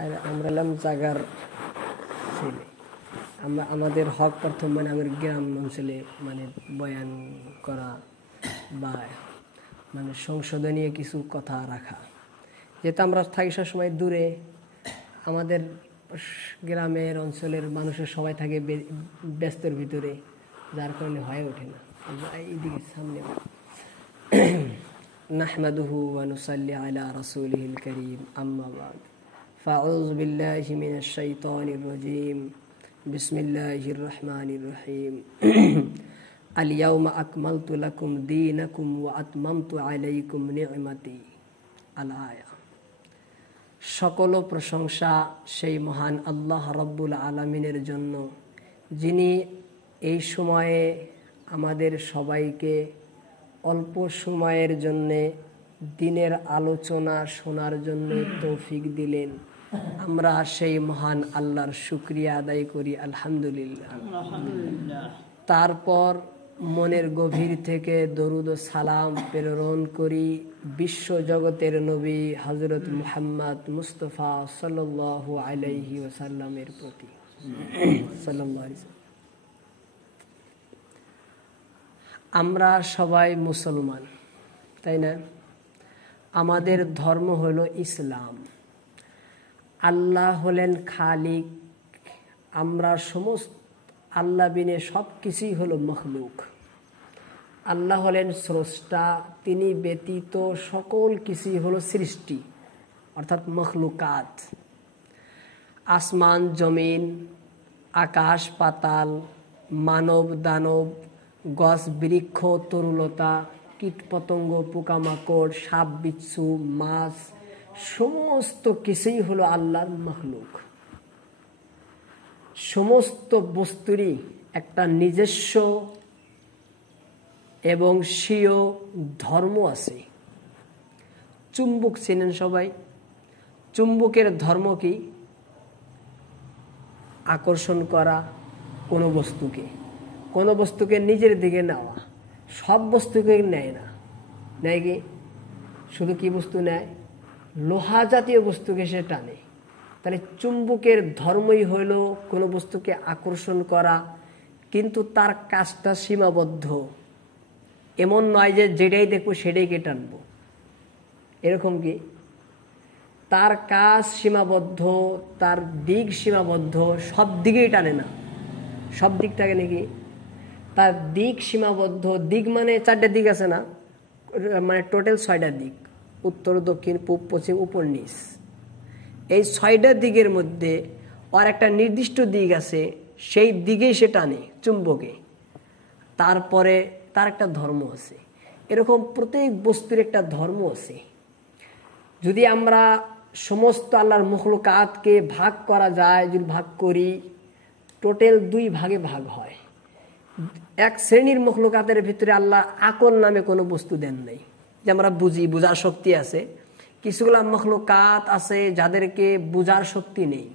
আর আমরা এলাম জাগার ছেলে, আমরা আমাদের হক প্রথম মানে আমাদের গ্রাম অঞ্চলে মানে বয়ান করা বা মানে সংশোধনীয় কিছু কথা রাখা। যেহেতু আমরা থাকি সবসময় দূরে, আমাদের গ্রামের অঞ্চলের মানুষের সবাই থাকে ব্যস্তর ভিতরে, যার কারণে হয়ে ওঠে না। আমরা এইদিকে সামনে নাহমাদুহু ওয়া নুসাল্লি আলা রাসূলিহিল কারীম, আম্মা বা'দ। ফাউযু বিল্লাহি মিনাশ শাইতানির রাজীম। বিসমিল্লাহির রহমানির রহিম। আল ইয়াউমা আকমালতু লাকুম দীনাকুম ওয়া আতমামতু আলাইকুম নি'মাতি। আল আয়া। সকল প্রশংসা সেই মহান আল্লাহ রাব্বুল আলামিনের জন্য, যিনি এই সময়ে আমাদের সবাইকে অল্প সময়ের জন্যে দিনের আলোচনা শোনার জন্য তৌফিক দিলেন। আমরা সেই মহান আল্লাহর শুকরিয়া আদায় করি, আলহামদুলিল্লাহ। তারপর মনের গভীর থেকে দরুদ ও সালাম প্রেরণ করি বিশ্ব জগতের নবী হযরত মুহাম্মদ মুস্তাফা সাল্লাল্লাহু আলাইহি ওয়াসাল্লামের প্রতি। সাল্লাল্লাহু আলাইহি ওয়াসাল্লাম। আমরা সবাই মুসলমান, তাই না? আমাদের ধর্ম হলো ইসলাম। আল্লাহ হলেন খালিক, আমরা সমস্ত আল্লাহ বিনে সব কিছুই হলো মখলুক। আল্লাহ হলেন স্রষ্টা, তিনি ব্যতীত সকল কিছুই হলো সৃষ্টি, অর্থাৎ মখলুকাত। আসমান জমিন, আকাশ পাতাল, মানব দানব, গাছ বৃক্ষ তরুলতা, কীট পতঙ্গ পোকামাকড়, সাপ বিচ্ছু, মাছ, সমস্ত কিছুই হলো আল্লাহর মখলুক। সমস্ত বস্তুরই একটা নিজস্ব এবং স্বীয় ধর্ম আছে। চুম্বক চেনেন সবাই? চুম্বকের ধর্ম কি? আকর্ষণ করা কোনো বস্তুকে নিজের দিকে নেওয়া। সব বস্তুকে নেয় না, নেয় কি? শুধু কি বস্তু নেয়? লোহা জাতীয় বস্তুকে সে টানে। তাহলে চুম্বকের ধর্মই হইল কোনো বস্তুকে আকর্ষণ করা, কিন্তু তার কাজটা সীমাবদ্ধ। এমন নয় যে যেটাই দেখবো সেটাইকে টানবো, এরকম কি? তার কাজ সীমাবদ্ধ, তার দিক সীমাবদ্ধ, সব দিকেই টানে না। সব দিকটাকে নাকি তার দিক সীমাবদ্ধ। দিক মানে 4টে দিক আছে না, মানে টোটাল 6টা দিক, উত্তর দক্ষিণ পূব পশ্চিম উপর নিচ। এই 6টা দিকের মধ্যে আর একটা নির্দিষ্ট দিক আছে, সেই দিকেই সে টানে চুম্বকে। তারপরে তার একটা ধর্ম আছে। এরকম প্রত্যেক বস্তুর একটা ধর্ম আছে। যদি আমরা সমস্ত আল্লাহর মখলুকাতকে ভাগ করা যায়, যদি ভাগ করি, টোটাল 2 ভাগে ভাগ হয়। এক শ্রেণীর মখলুকাতের ভিতরে আল্লাহ আকল নামে কোনো বস্তু দেন নাই, যে আমরা বুঝি, বোঝার শক্তি আছে। কিছুগুলা মখলুকাত আছে যাদেরকে বোঝার শক্তি নেই।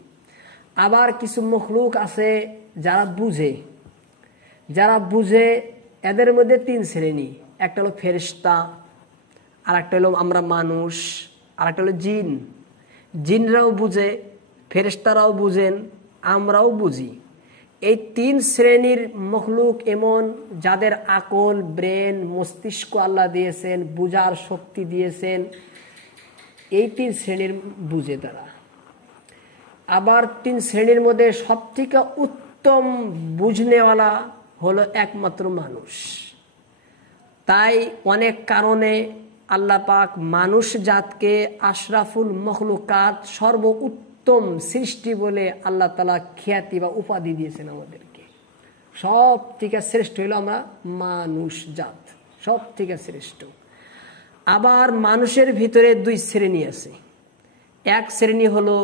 আবার কিছু মখলুক আছে যারা বুঝে। এদের মধ্যে 3 শ্রেণী। একটা হলো ফেরেশতা, আর একটা হলো আমরা মানুষ, আর একটা হলো জিন। জিনরাও বুঝে, ফেরেশতারাও বুঝেন, আমরাও বুঝি। এই 3 শ্রেণীর মখলুক এমন, যাদের আকল, ব্রেন, মস্তিষ্ক আল্লাহ দিয়েছেন, বুঝার শক্তি দিয়েছেন। এই 3 শ্রেণীর বুঝে তারা। আবার 3 শ্রেণীর মধ্যে সবথেকে উত্তম বুঝনেওয়ালা হলো একমাত্র মানুষ। তাই অনেক কারণে আল্লাহ পাক মানুষ জাতকে আশরাফুল মখলুকাত, সর্বোত্তম সৃষ্টি বলে আল্লাহ তাআলা খ্যাতি বা উপাধি দিয়েছেন আমাদেরকে। সব থেকে শ্রেষ্ঠ হলো আমরা মানুষ জাত, সব থেকে শ্রেষ্ঠ। আবার মানুষের ভিতরে 2 শ্রেণী আছে। এক শ্রেণী হলো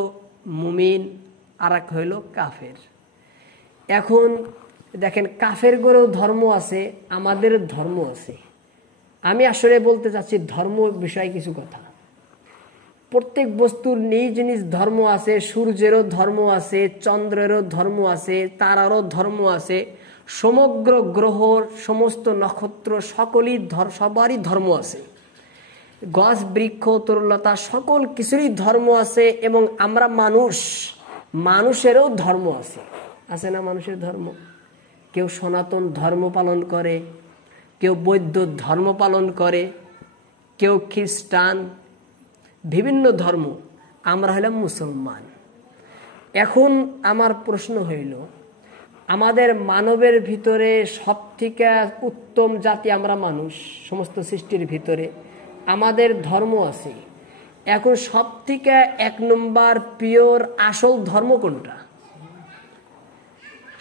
মুমিন, আর এক হইল কাফের। এখন দেখেন, কাফের গরেও ধর্ম আছে, আমাদের ধর্ম আছে। আমি আসলে বলতে চাচ্ছি ধর্ম বিষয়ে কিছু কথা। প্রত্যেক বস্তুর নিজ নিজ ধর্ম আছে। সূর্যেরও ধর্ম আছে, চন্দ্রেরও ধর্ম আছে, তারারও ধর্ম আছে। সমগ্র গ্রহ, সমস্ত নক্ষত্র সবারই ধর্ম আছে। গাছ বৃক্ষ তরুলতা সকল কিছুরই ধর্ম আছে। এবং আমরা মানুষেরও ধর্ম আছে না? মানুষের ধর্ম, কেউ সনাতন ধর্ম পালন করে, কেউ বৌদ্ধ ধর্ম পালন করে, কেউ খ্রিস্টান, বিভিন্ন ধর্ম। আমরা হলাম মুসলমান। এখন আমার প্রশ্ন হইল, আমাদের মানবের ভিতরে সবথেকে উত্তম জাতি আমরা মানুষ, সমস্ত সৃষ্টির ভিতরে আমাদের ধর্ম আছে। এখন সবথেকে 1 নম্বর পিওর আসল ধর্ম কোনটা?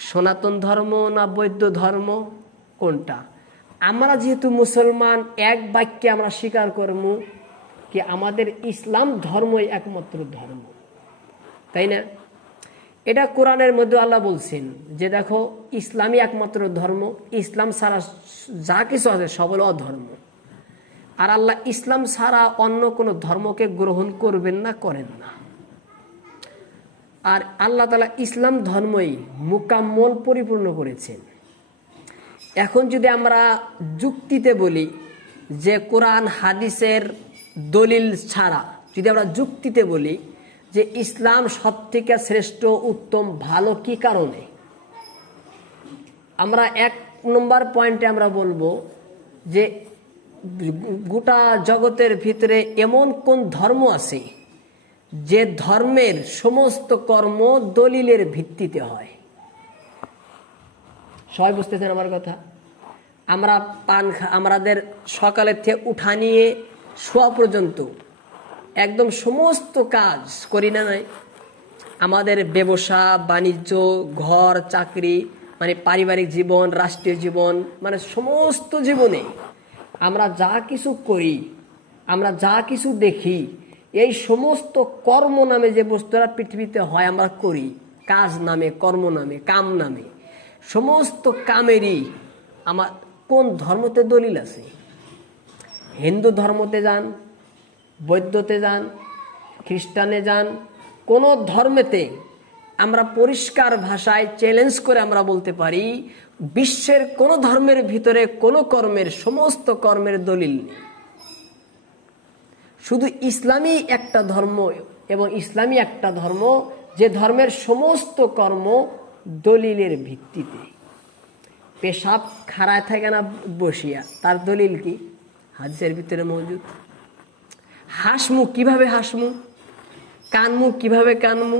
সনাতন ধর্ম না বৌদ্ধ ধর্ম? কোনটা? আমরা যেহেতু মুসলমান, এক বাক্যে আমরা স্বীকার করব কি আমাদের ইসলাম ধর্মই একমাত্র ধর্ম, তাই না? এটা কোরআনের মধ্যে আল্লাহ বলছেন যে দেখো, ইসলামই একমাত্র ধর্ম, ইসলাম ছাড়া যা কিছু আছে সব হলো অধর্ম। আর আল্লাহ ইসলাম ছাড়া অন্য কোনো ধর্মকে গ্রহণ করবেন না, করেন না। আর আল্লাহ তাআলা ইসলাম ধর্মই মুকাম্মল পরিপূর্ণ করেছেন। এখন যদি আমরা যুক্তিতে বলি যে কোরআন হাদিসের দলিল ছাড়া যদি আমরা যুক্তিতে বলি যে ইসলাম সবথেকে শ্রেষ্ঠ, উত্তম, ভালো, কি কারণে? আমরা 1 নম্বর পয়েন্টে আমরা বলবো যে গোটা জগতের ভিতরে এমন কোন ধর্ম আছে যে ধর্মের সমস্ত কর্ম দলিলের ভিত্তিতে হয়। সবাই বুঝতেছেন আমার কথা? আমরা আমাদের সকালের থেকে উঠা নিয়ে শোয়া পর্যন্ত একদম সমস্ত কাজ করি না? নাই? আমাদের ব্যবসা বাণিজ্য, ঘর, চাকরি, মানে পারিবারিক জীবন, রাষ্ট্রীয় জীবন, মানে সমস্ত জীবনে আমরা যা কিছু করি, আমরা যা কিছু দেখি, এই সমস্ত কর্ম নামে যে বস্তুরা পৃথিবীতে হয় আমরা করি, কাজ নামে, কর্ম নামে, কাম নামে, সমস্ত কামেরই আমার কোন ধর্মতে দলিল আছে? হিন্দু ধর্মতে যান, বৌদ্ধতে যান, খ্রিস্টানে যান, কোন ধর্মেতে আমরা পরিষ্কার ভাষায় চ্যালেঞ্জ করে আমরা বলতে পারি বিশ্বের কোন ধর্মের ভিতরে কোন কর্মের, সমস্ত কর্মের দলিল নেই। শুধু ইসলামই একটা ধর্ম, এবং ইসলামই একটা ধর্ম যে ধর্মের সমস্ত কর্ম দলিলের ভিত্তিতে। পেশাব খাড়ায় থাকে না বসিয়া, তার দলিল কি? হাদিসের ভিতরে মজুদ। হাসমু কিভাবে হাসমু, কানমু কিভাবে কানমু,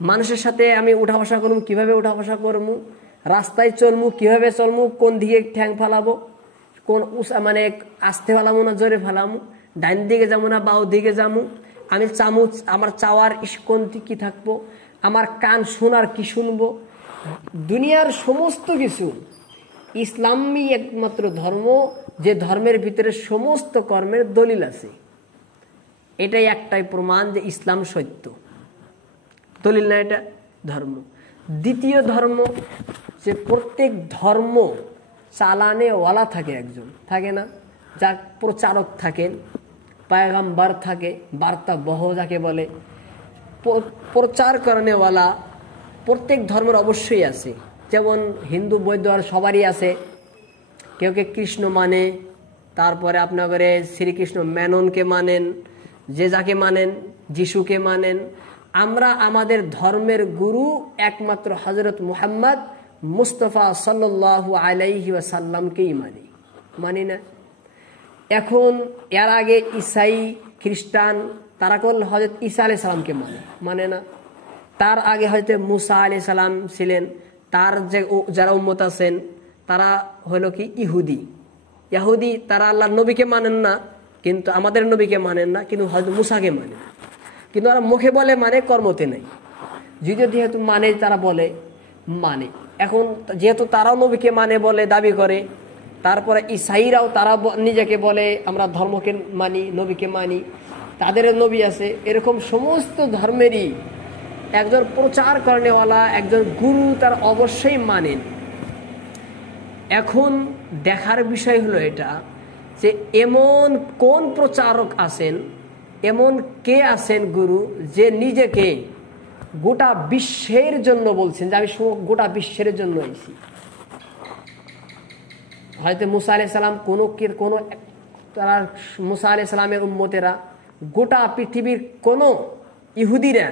মানুষের সাথে আমি উঠা বসা করবো কিভাবে উঠা বসা করবো, রাস্তায় চলমু কিভাবে চলমু, কোন দিকে ঠ্যাং ফালাবো, কোন মানে আস্তে ফালামু না জোরে ফালামু, ডাইন দিকে যাবো না বাউ দিকে যাবো, আমি চামু আমার চাওয়ার কোন কি থাকবো, আমার কান শোনার কি শুনবো, দুনিয়ার সমস্ত কিছু। ইসলামই একমাত্র ধর্ম যে ধর্মের ভিতরে সমস্ত কর্মের দলিল আছে। এটাই একটাই প্রমাণ যে ইসলাম সত্য। দলিল না, এটা ধর্ম। দ্বিতীয় ধর্ম যে প্রত্যেক ধর্ম চালানেওয়ালা থাকে, একজন থাকে না, যা প্রচারক থাকেন, পায়গাম্বার থাকে, বার্তা বহ যাকে বলে, প্রচার করানেওয়ালা প্রত্যেক ধর্মের অবশ্যই আছে। যেমন হিন্দু বৌদ্ধ আর সবারই আছে। কেউ কে কৃষ্ণ মানে, তারপরে আপনাদের শ্রীকৃষ্ণ মেননকে মানেন, যে যাকে মানেন, যিশুকে মানেন। আমরা আমাদের ধর্মের গুরু একমাত্র হযরত মুহাম্মদ মুস্তাফা সাল্লাল্লাহু আলাইহি ওয়াসাল্লামকেই মানি না? এখন এর আগে ঈসাই, খ্রিস্টান, তারা কোন হযরত ঈসা আলাইহিস সালামকে মানে না। তার আগে হযরত মুসা আলাইহিস সালাম ছিলেন, তার যে যারা উম্মত আছেন তারা হলো কি ইহুদি, তারা আল্লাহর নবীকে মানেন না, কিন্তু আমাদের নবীকে মানেন না, কিন্তু হযরত মুসাকে মানে। কিন্তু ওরা মুখে বলে মানে, কর্মতে নেই। যেহেতু মানে, তারা বলে মানে। এখন যেহেতু তারাও নবীকে মানে বলে দাবি করে, তারপরে ঈসাইরাও তারা নিজেকে বলে আমরা ধর্মকে মানি, নবীকে মানি, তাদের নবী আছে। এরকম সমস্ত ধর্মেরই একজন প্রচার করেনেওয়ালা, একজন গুরু তার অবশ্যই মানেন। এখন দেখার বিষয় হলো এটা যে এমন কোন প্রচারক আছেন, এমন কে আছেন গুরু যে নিজেকে গোটা বিশ্বের জন্য বলছেন যে আমি গোটা বিশ্বের জন্য আইছি। হয়তো মুসা আলাইহিস সালাম কোনো তারা মুসা আলাইহিস সালামের উম্মতেরা গোটা পৃথিবীর কোনো ইহুদিরা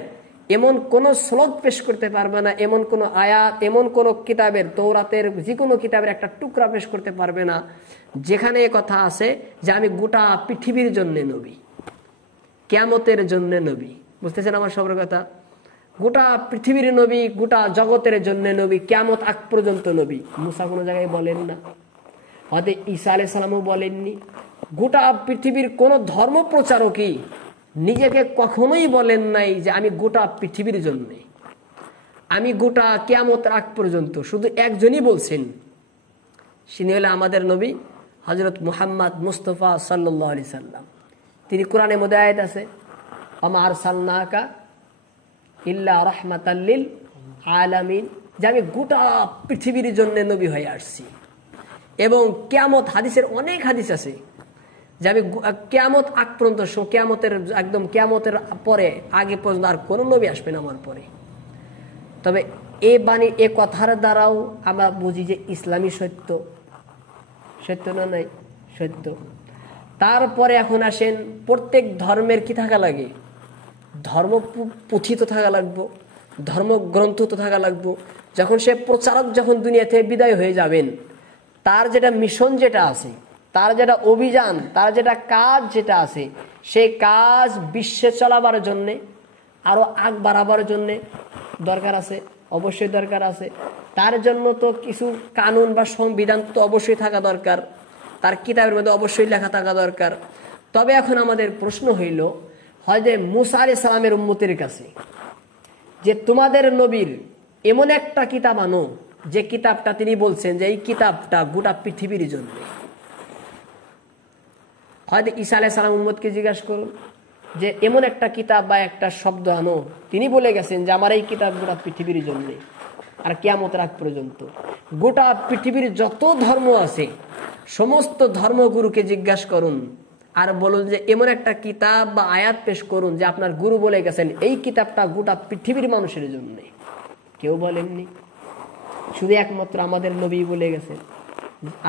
এমন কোনো শ্লোক পেশ করতে পারবে না, এমন কোনো আয়াত, এমন কোনো কিতাবের, তৌরাতের যে কোনো কিতাবের একটা টুকরা পেশ করতে পারবে না যেখানে এ কথা আছে যে আমি গোটা পৃথিবীর জন্য নবী, কিয়ামতের জন্য নবী। বুঝতেছেন আমার সবার কথা? গোটা পৃথিবীর নবী, গোটা জগতের জন্য নবী, কিয়ামত আগ পর্যন্ত নবী। মুসা কোনো জায়গায় বলেন না, হয়তো ঈসা আলাইহিস সালামও বলেননি। গোটা পৃথিবীর কোন ধর্ম প্রচারকই নিজেকে কখনোই বলেন নাই যে আমি গোটা পৃথিবীর জন্য, আমি গোটা কিয়ামত আগ পর্যন্ত। শুধু একজনই বলছেন, তিনি হলেন আমাদের নবী হযরত মুহাম্মদ মুস্তাফা সাল্লাল্লাহু আলাইহি সাল্লাম। তিনি কোরআনের মধ্যে আয়াত আছে, ওমা আরসালনাকা ইল্লা রাহমাতাল লিল আলামিন, যে আমি গোটা পৃথিবীর জন্য নবী হয়ে আসছি। এবং কিয়ামত, হাদিসের অনেক হাদিস আছে যে আমি কিয়ামত আগ পর্যন্ত, কিয়ামতের একদম কিয়ামতের পরে আগে পর্যন্ত আর কোনো নবী আসবেন আমার পরে। তবে এ বাণী, এ কথার দ্বারাও আমরা বুঝি যে ইসলামী সত্য। সত্য না নাই? সত্য। তারপরে এখন আসেন, প্রত্যেক ধর্মের কি থাকা লাগে? ধর্ম পুঁথি তো থাকা লাগবো, ধর্মগ্রন্থ তো থাকা লাগবো। যখন সে প্রচারক যখন দুনিয়া থেকে বিদায় হয়ে যাবেন, তার যেটা মিশন যেটা আছে, তার যেটা অভিযান, তার যেটা কাজ যেটা আছে, সেই কাজ বিশ্বে চলাবার জন্যে, আরো আগ বাড়াবার জন্যে দরকার আছে, অবশ্যই দরকার আছে। তার জন্য তো কিছু কানুন বা সংবিধান তো অবশ্যই থাকা দরকার, তার কিতাবের মধ্যে অবশ্যই লেখা থাকা দরকার। তবে এখন আমাদের প্রশ্ন হইল, হয় যে মুসা আলাইহিস সালামের উম্মতের কাছে যে তোমাদের নবীর এমন একটা কিতাব আনো, যে কিতাবটা তিনি বলছেন যে এই কিতাবটা গোটা পৃথিবীর জন্য। হয়তো ঈসা আলাইহিস সালাম উম্মতকে জিজ্ঞাসা করুন যে এমন একটা কিতাব বা একটা শব্দ আনো, তিনি বলে গেছেন যে আমার এই কিতাব গোটা পৃথিবীর জন্য আর কিয়ামতের আগ পর্যন্ত। গোটা পৃথিবীর যত ধর্ম আছে সমস্ত ধর্মগুরুকে জিজ্ঞাসা করুন আর বলুন যে এমন একটা কিতাব বা আয়াত পেশ করুন যে আপনার গুরু বলে গেছেন এই কিতাবটা গোটা পৃথিবীর মানুষের জন্য। কেউ বলেননি, শুধু একমাত্র আমাদের নবী বলে গেছেন।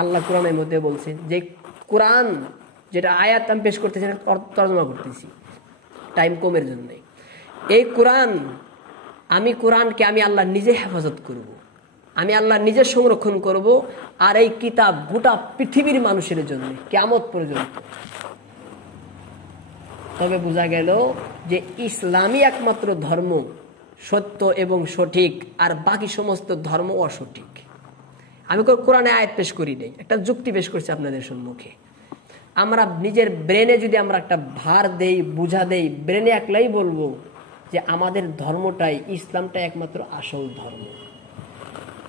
আল্লাহ কোরআনের মধ্যে বলছেন যে কোরআন যেটা আয়াত আমি পেশ করতেছি, তর্জমা করতেছি টাইম কমের জন্য। এই কোরআন, আমি কোরআনকে আমি আল্লাহ নিজে হেফাজত করব, আমি আল্লাহ নিজে সংরক্ষণ করব। আর এই কিতাব গোটা পৃথিবীর মানুষের জন্য কিয়ামত পর্যন্ত। তবে বোঝা গেল যে ইসলামই একমাত্র ধর্ম সত্য এবং সঠিক, আর বাকি সমস্ত ধর্ম অসঠিক। আমি কোরআনে আয়াত পেশ করি নাই, একটা যুক্তি পেশ করছি আপনাদের সম্মুখে। আমরা নিজের ব্রেনে যদি আমরা একটা ভার দেই, বুঝা দেই, ব্রেনে একলাই বলবো যে আমাদের ধর্মটাই, ইসলামটা একমাত্র আসল ধর্ম।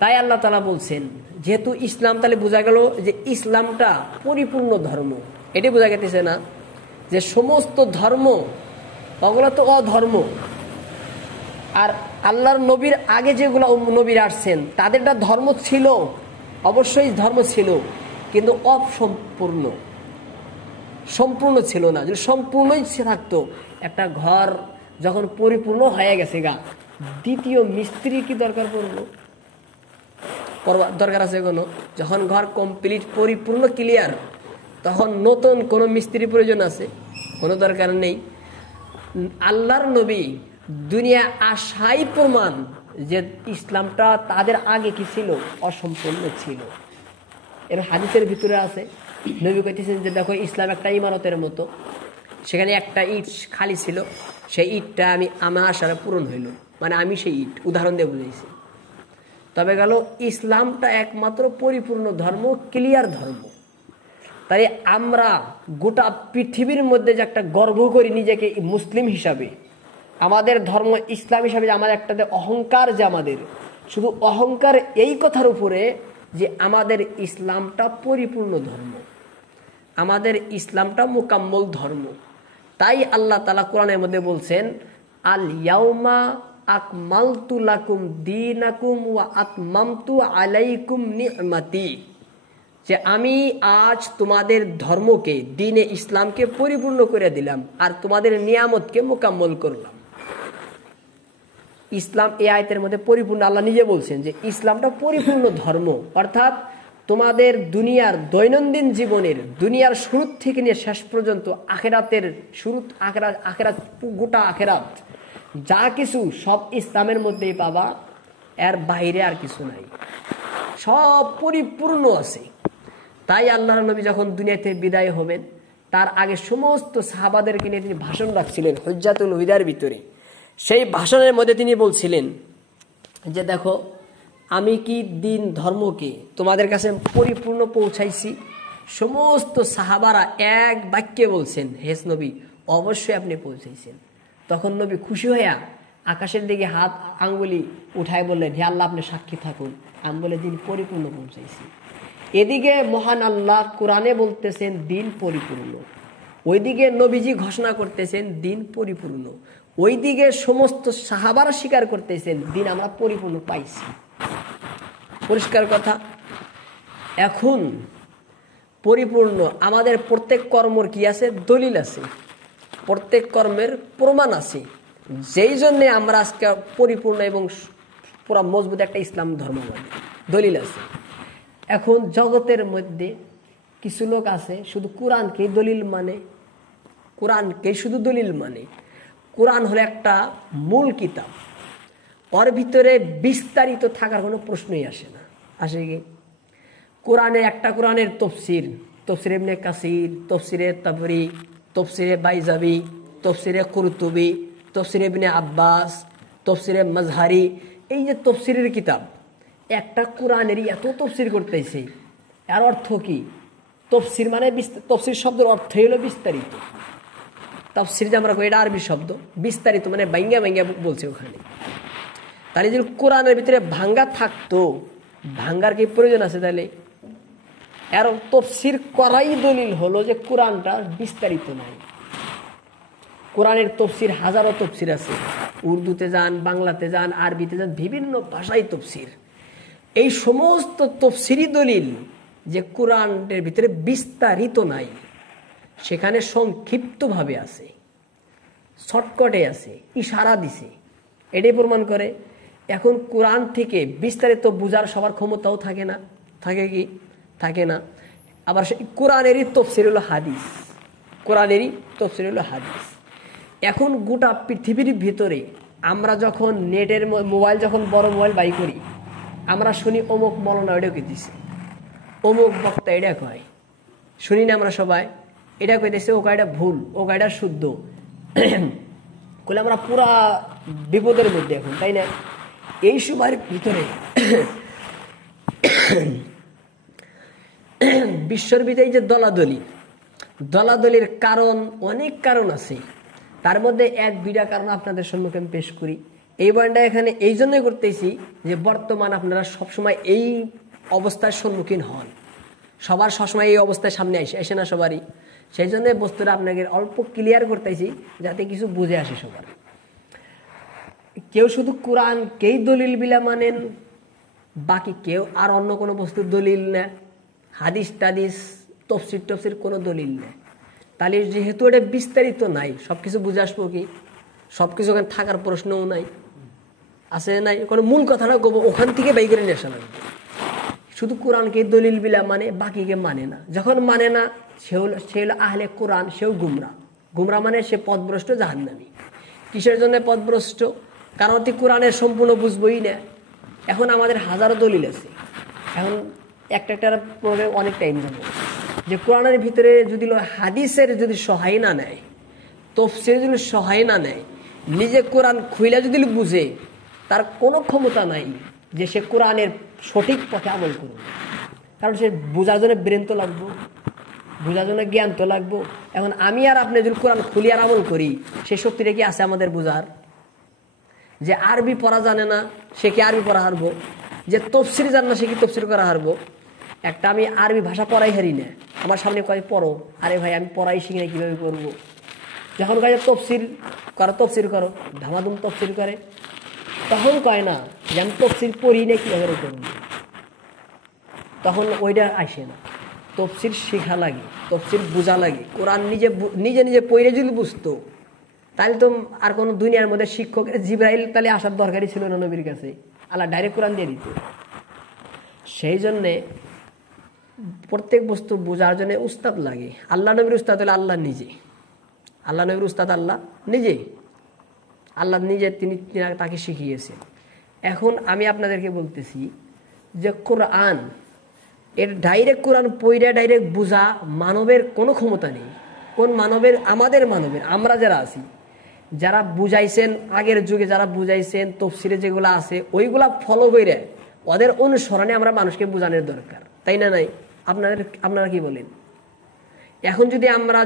তাই আল্লাহ তাআলা বলছেন, যেহেতু ইসলাম, তাহলে বোঝা গেল যে ইসলামটা পরিপূর্ণ ধর্ম। এটাই বোঝা গেছে না যে সমস্ত ধর্ম ওগুলো তো অধর্ম। আর আল্লাহর নবীর আগে যেগুলো নবীর আসছেন তাদেরটা ধর্ম ছিল, অবশ্যই ধর্ম ছিল, কিন্তু অসম্পূর্ণ, সম্পূর্ণ ছিল না। যদি সম্পূর্ণই থাকতো, একটা ঘর যখন পরিপূর্ণ হয়ে গেছে গা, দ্বিতীয় মিস্ত্রি কি দরকার পড়বো? দরকার আছে কোনো? যখন ঘর কমপ্লিট, পরিপূর্ণ, ক্লিয়ার, তখন নতুন কোনো মিস্ত্রি প্রয়োজন আছে? কোনো দরকার নেই। আল্লাহর নবী দুনিয়া আসাই প্রমাণ যে ইসলামটা তাদের আগে কি ছিল? অসম্পূর্ণ ছিল। এর হাদিসের ভিতরে আছে, নবী কইতেছেন যে দেখো ইসলাম একটা ইমারতের মতো, সেখানে একটা ইট খালি ছিল, সেই ইটটা আমার আশারে পূরণ হইল, মানে আমি সেই ইট উদাহরণ দিয়ে বুঝাইছি। তবে গেল ইসলামটা একমাত্র পরিপূর্ণ ধর্ম, ক্লিয়ার ধর্ম। তাই আমরা গোটা পৃথিবীর মধ্যে যে একটা গর্ব করি নিজেকে মুসলিম হিসাবে, আমাদের ধর্ম ইসলাম হিসাবে, যে আমাদের একটা অহংকার, যে আমাদের শুধু অহংকার এই কথার উপরে যে আমাদের ইসলামটা পরিপূর্ণ ধর্ম, আমাদের ইসলামটা মুকাম্মল ধর্ম। তাই আল্লাহ তাআলা কোরআনের মধ্যে বলছেন, আল ইয়াউমা আকমালতু লাকুম দীনাকুম ওয়া আতমামতু আলাইকুম নি'মাতি, যে আমি আজ তোমাদের ধর্মকে, দ্বীনে ইসলামকে পরিপূর্ণ করে দিলাম আর তোমাদের নিয়ামতকে মুকাম্মল করলাম। ইসলাম এই আয়াতের মধ্যে পরিপূর্ণ, আল্লাহ নিজে বলছেন যে ইসলামটা পরিপূর্ণ ধর্ম, অর্থাৎ তোমাদের দুনিয়ার দৈনন্দিন জীবনের দুনিয়ার শুরু থেকে নিয়ে শেষ পর্যন্ত আখেরাতের শুরু আখেরাত গোটা আখেরাত যা কিছু সব ইসলামের মধ্যেই পাবা, এর বাইরে আর কিছু নাই, সব পরিপূর্ণ আছে। তাই আল্লাহর নবী যখন দুনিয়াতে বিদায় হবেন তার আগে সমস্ত সাহাবাদেরকে নিয়ে তিনি ভাষণ রাখছিলেন হুজ্জাতুল ওয়াদার ভিতরে। সেই ভাষণের মধ্যে তিনি বলছিলেন যে দেখো, আমি কি দিন ধর্মকে তোমাদের কাছে পরিপূর্ণ পৌঁছাইছি? সমস্ত সাহাবারা এক বাক্যে বলছেন, হে নবী, অবশ্যই আপনি পৌঁছাইছেন। তখন নবী খুশি হইয়া আকাশের দিকে হাত আঙ্গুলি উঠায় বললেন, হে আল্লাহ, আপনি সাক্ষী থাকুন, আমি বলে দিন পরিপূর্ণ পৌঁছাইছি। এদিকে মহান আল্লাহ কোরআনে বলতেছেন দিন পরিপূর্ণ, ওইদিকে নবীজি ঘোষণা করতেছেন দিন পরিপূর্ণ, ওইদিকে সমস্ত সাহাবারা স্বীকার করতেছেন দিন আমরা পরিপূর্ণ পাইছি। পরিষ্কার কথা। এখন পরিপূর্ণ আমাদের প্রত্যেক কর্মর কি আছে? দলিল আছে, প্রত্যেক কর্মের প্রমাণ আছে, যেই জন্যে আমরা আজকে পরিপূর্ণ এবং পুরা মজবুত একটা ইসলাম ধর্ম মানে দলিল আছে। এখন জগতের মধ্যে কিছু লোক আছে শুধু কোরআনকেই দলিল মানে, কোরআনকেই শুধু দলিল মানে। কোরআন হলো একটা মূল কিতাব, ওর ভিতরে বিস্তারিত থাকার কোনো প্রশ্নই আসে না। আসে কি? কোরআনে একটা কোরআনের তফসির, তফসিরে ইবনে কাসির, তফসিরে তাবরি, তফসিরে বাইজাবি, তফসিরে কুরতুবি, তফসিরে ইবনে আব্বাস, তফসিরে মাজহারি, এই যে তফসিরের কিতাব, একটা কোরআনেরই এত তফসির করতেছে। এর অর্থ কি? তফসির মানে তফসির শব্দের অর্থই হলো বিস্তারিত। তফসির যে আমরা কই, এটা আরবি শব্দ, বিস্তারিত মানে ভাঙ্গা ভাঙ্গা বলছে ওখানে। তাহলে যদি কোরআনের ভিতরে ভাঙ্গা থাকতো, ভাঙ্গার কি প্রয়োজন আছে? তাহলে এর তফসির করাই দলিল হলো যে কোরআনটা বিস্তারিত নয়। কোরআনের তফসির হাজারো তফসির আছে, উর্দুতে যান, বাংলাতে যান, আরবিতে যান, বিভিন্ন ভাষায় তফসির। এই সমস্ত তফসিরই দলিল যে কোরআনের ভিতরে বিস্তারিত নাই, সেখানে সংক্ষিপ্তভাবে আছে, শর্টকাটে আছে, ইশারা দিছে, এটাই প্রমাণ করে। এখন কোরআন থেকে বিস্তারিত বুঝার সবার ক্ষমতাও থাকে না, থাকে কি? থাকে না। আবার সেই কোরআনেরই তফসির হলো হাদিস, কোরআনেরই তফসির হলো হাদিস। এখন গোটা পৃথিবীর ভিতরে আমরা যখন নেটের মোবাইল, যখন বড় মোবাইল বাই করি, আমরা শুনি অমুক মৌলানা এটাকে দিছে, অমুক বক্তা এটা কয়, শুনি না আমরা সবাই? এটা কইতেছে, ও কয়টা ভুল, ও কয়টা শুদ্ধ, বলে আমরা পুরা বিপদের মধ্যে এখন, তাই না? এই সময়ের ভিতরে বিশ্বর ভিতরে যে দলাদলির কারণ, অনেক কারণ আছে। তার মধ্যে এক দুইটা কারণ আপনাদের সম্মুখে আমি পেশ করি। এই বয়ানটা এখানে এই জন্যই করতেছি যে বর্তমান আপনারা সবসময় এই অবস্থার সম্মুখীন হন, সবার সবসময় এই অবস্থায় সামনে আসে না সবারই। সেই জন্য বস্তুটা আপনাকে অল্প ক্লিয়ার করতেছি যাতে কিছু বুঝে আসে সবার। কেউ শুধু কোরআনকেই দলিল বিলা মানেন, বাকি কেউ আর অন্য কোনো বস্তুর দলিল না, হাদিস টাদিস তফসির কোনো দলিল নেই। তাহলে যেহেতু এটা বিস্তারিত নাই, সব কিছু বুঝে আসবো কি? সব কিছু ওখানে থাকার প্রশ্নও নাই, আছে নাই? কোনো মূল কথাটা ওখান থেকে বাই করে নিয়ে আসা লাগবে। শুধু কোরআনকে দলিল বিলা মানে, বাকিকে মানে না। যখন মানে না, সে হলো আহলে কোরআন, সেও গুমরা মানে সে পথভ্রষ্ট, জাহান্নামী। কিসের জন্য পথভ্রষ্ট? কারণ তুই কোরআনের সম্পূর্ণ বুঝবই না। এখন আমাদের হাজারো দলিল আছে, এখন একটা প্রবলেম অনেক টাইম যাবে যে কোরআনের ভিতরে যদি হাদিসের যদি সহায় না নেয়, তফসির যদি সহায় না নেয়, নিজে কোরআন খুইলা যদি বুঝে, তার কোনো ক্ষমতা নাই যে সে কোরআনের সঠিক পথে আমল করবে। কারণ সে বোঝার জন্য ব্রেন তো লাগবো, বোঝার জন্য জ্ঞান তো লাগবো। এখন আমি আর আপনি যদি কোরআন খুলি আর আমল করি, সে শক্তিটা কি আছে আমাদের বোঝার? যে আরবি পড়া জানে না, সে কি আরবি পড়া হারবো? যে তফসির জানে না, সে কি তফসির করা হারবো? একটা আমি আরবি ভাষা পড়াই হারি না, আমার সামনে কয় পড়ো, আরে ভাই আমি পড়াই শিখি না, কীভাবে করবো? যখন কয় তফসির করো, ধামাধুম তফসির করে, তখন কয় না যে আমি তফসির পড়ি না, কীভাবে করবো? তখন ওইটা আসে না। তফসির শেখা লাগে, তফসির বোঝা লাগে। কোরআন নিজে নিজে পড়ে যদি বুঝতো, তাহলে তো আর কোনো দুনিয়ার মধ্যে শিক্ষকের জিবরাইল তাহলে আসার দরকারই ছিল না নবীর কাছে, আল্লাহ ডাইরেক্ট কোরআন দিয়ে দিত। সেই জন্যে প্রত্যেক বস্তু বোঝার জন্য উস্তাদ লাগে। আল্লাহ নবীর উস্তাদ হলো আল্লাহ নিজে, আল্লাহ নবীর উস্তাদ আল্লাহ নিজে, আল্লাহ নিজে তিনি তাকে শিখিয়েছেন। এখন আমি আপনাদেরকে বলতেছি যে কোরআন এর ডাইরেক্ট কোরআন পইরা ডাইরেক্ট বোঝা মানবের কোনো ক্ষমতা নেই। কোন মানবের? আমাদের মানবের, আমরা যারা আছি, যারা বুঝাইছেন আগের যুগে, যারা বুঝাইছেন তফসিরে যেগুলো আছে ওইগুলা ফলো করে ওদের অনুসরণে আমরা মানুষকে বোঝানোর দরকার, তাই না? নাই? আপনারা কি বলেন? এখন যদি আমরা